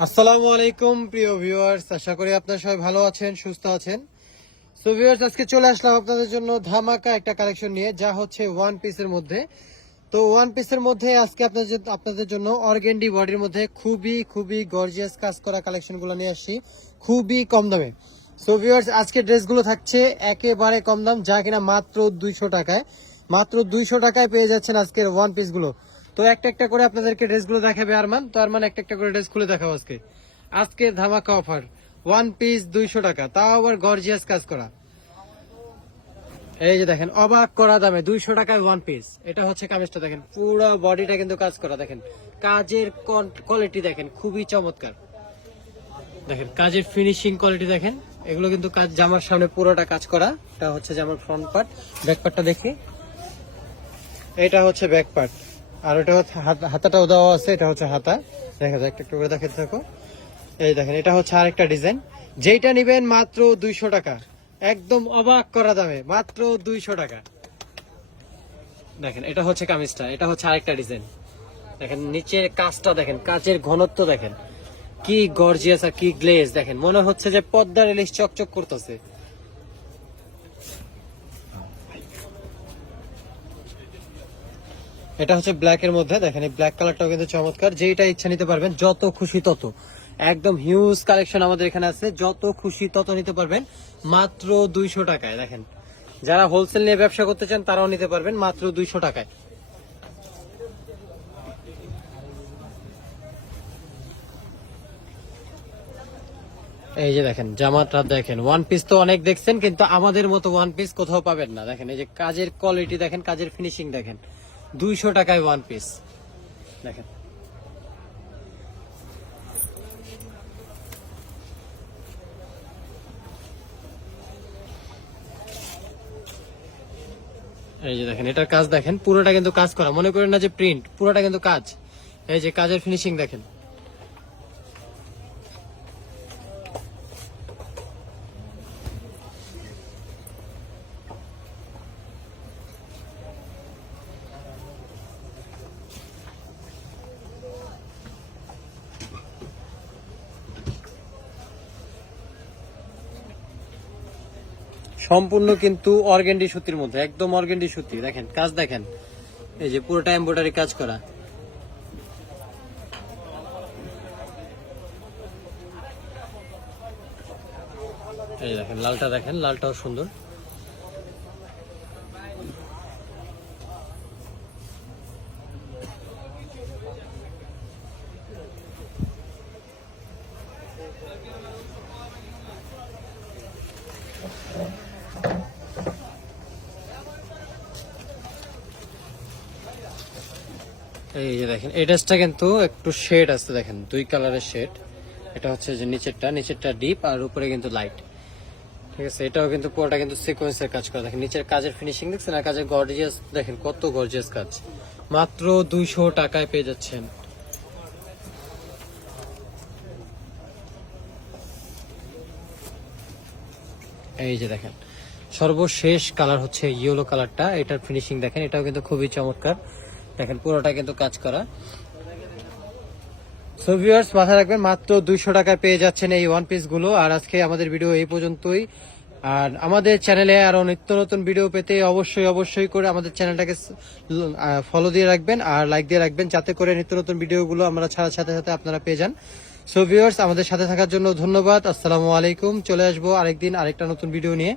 আসসালামু আলাইকুম প্রিয় ভিউয়ার্স, আশা করি আপনারা সবাই ভালো আছেন, সুস্থ আছেন। সো ভিউয়ার্স, আজকে চলে আসলাম আপনাদের জন্য ধামাকা একটা কালেকশন নিয়ে, যা হচ্ছে ওয়ান পিসের মধ্যে। তো ওয়ান পিসের মধ্যে আজকে আপনাদের জন্য অর্গেন্ডি বডির মধ্যে খুবই খুবই গর্জিয়াস কাজ করা কালেকশনগুলো নিয়ে আসছি, খুবই কম দামে। সো ভিউয়ার্স, আজকে ড্রেসগুলো থাকছে একেবারে কম দাম, যা কিনা মাত্র 200 টাকায়। মাত্র 200 টাকায় পেয়ে যাচ্ছেন আজকের ওয়ান পিসগুলো। তো একটা একটা করে আপনাদেরকে ড্রেসগুলো দেখাবে আরমান। তো আরমান একটা একটা করে ড্রেস খুলে দেখাবো আজকে। আজকে ধামাকা অফার, ওয়ান পিস 200 টাকা, তাও আবার গর্জিয়াস কাজ করা। এই যে দেখেন, অবাক করা দামে 200 টাকায় ওয়ান পিস। এটা হচ্ছে কামিজটা, দেখেন পুরো বডিটা কিন্তু কাজ করা, দেখেন কাজের কোয়ালিটি দেখেন খুবই চমৎকার। দেখেন কাজের ফিনিশিং কোয়ালিটি দেখেন, এগুলো কিন্তু কাজ, জামার সামনে পুরোটা কাজ করা। এটা হচ্ছে জামার ফ্রন্ট পার্ট, ব্যাক পার্টটা দেখি। এটা হচ্ছে ব্যাক পার্ট, আর এটা হচ্ছে হাতাটাও দেওয়া আছে, এটা হচ্ছে হাতা। দেখা যায় একটা করে দেখাতে থাকো। এই দেখেন, এটা হচ্ছে আরেকটা ডিজাইন, যেটা নিবেন মাত্র 200 টাকা, একদম অবাক করা দামে, মাত্র 200 টাকা। দেখেন এটা হচ্ছে কামিজটা, এটা হচ্ছে আরেকটা ডিজাইন। দেখেন নিচের কাজটা দেখেন, কাজের ঘনত্ব দেখেন কি গর্জিয়াস আর কি গ্লেজ, দেখেন মনে হচ্ছে যে পদ্মার ইলিশ চকচক করতেছে। এটা হচ্ছে ব্ল্যাক এর মধ্যে, দেখেন এই ব্ল্যাক কালারটাও কিন্তু চমৎকার। যেটা ইচ্ছা নিতে পারবেন, যত খুশি তত। একদম হিউজ কালেকশন আমাদের এখানে আছে, যত খুশি তত নিতে পারবেন মাত্র 200 টাকায়। দেখেন যারা হোলসেল নিয়ে ব্যবসা করতে চান তারাও নিতে পারবেন মাত্র 200 টাকায়। এই যে দেখেন জামাটা দেখেন, ওয়ান পিস তো অনেক দেখছেন, কিন্তু আমাদের মতো ওয়ান পিস কোথাও পাবেন না। দেখেন এই যে কাজের কোয়ালিটি দেখেন, কাজের ফিনিশিং দেখেন, 200 টাকায় ওয়ান পিস। দেখেন এই যে দেখেন, এটার কাজ দেখেন পুরোটা কিন্তু কাজ করা, মনে করেন না যে প্রিন্ট, পুরোটা কিন্তু কাজ। এই যে কাজের ফিনিশিং দেখেন। সম্পূর্ণ কিন্তু অর্গেন্ডি সুতির মধ্যে, একদম অর্গেন্ডি সুতি। দেখেন কাজ দেখেন, এই যে পুরোটা এমব্রয়ডারি কাজ করা। এই দেখেন লালটা, দেখেন লালটাও সুন্দর। এই যে দেখেন এই ড্রেসটা কিন্তু একটু শেড আছে, দেখেন দুই কালারের শেড। এটা হচ্ছে যে নিচেরটা ডিপ আর উপরে কিন্তু লাইট। ঠিক আছে, এটাও কিন্তু পুরোটা কিন্তু সিকোয়েন্সের কাজ করা। দেখেন নিচের কাজের ফিনিশিং দেখছেন, আর কাজের গর্জিয়াস দেখেন, কত গর্জিয়াস কাজ। মাত্র 200 টাকায় পেয়ে যাচ্ছেন। এই যে দেখেন সর্বশেষ কালার হচ্ছে ইয়েলো কালারটা, এটার ফিনিশিং দেখেন, এটাও কিন্তু খুবই চমৎকার। দেখেন পুরোটা কিন্তু কাজ করা। সো ভিউয়ার্স, মাথায় রাখবেন মাত্র 200 টাকায় পেয়ে যাচ্ছেন এই ওয়ান পিস গুলো। আর আজকে আমাদের ভিডিও এই পর্যন্তই। আর আমাদের চ্যানেলে আরো নিত্য নতুন ভিডিও পেতে অবশ্যই করে আমাদের চ্যানেলটাকে ফলো দিয়ে রাখবেন আর লাইক দিয়ে রাখবেন, যাতে করে নিত্য নতুন ভিডিওগুলো আমরা ছাড়ার সাথে সাথে আপনারা পেয়ে যান। সো ভিউয়ার্স, আমাদের সাথে থাকার জন্য ধন্যবাদ। আসসালামু আলাইকুম। চলে আসবো আরেকদিন আরেকটা নতুন ভিডিও নিয়ে।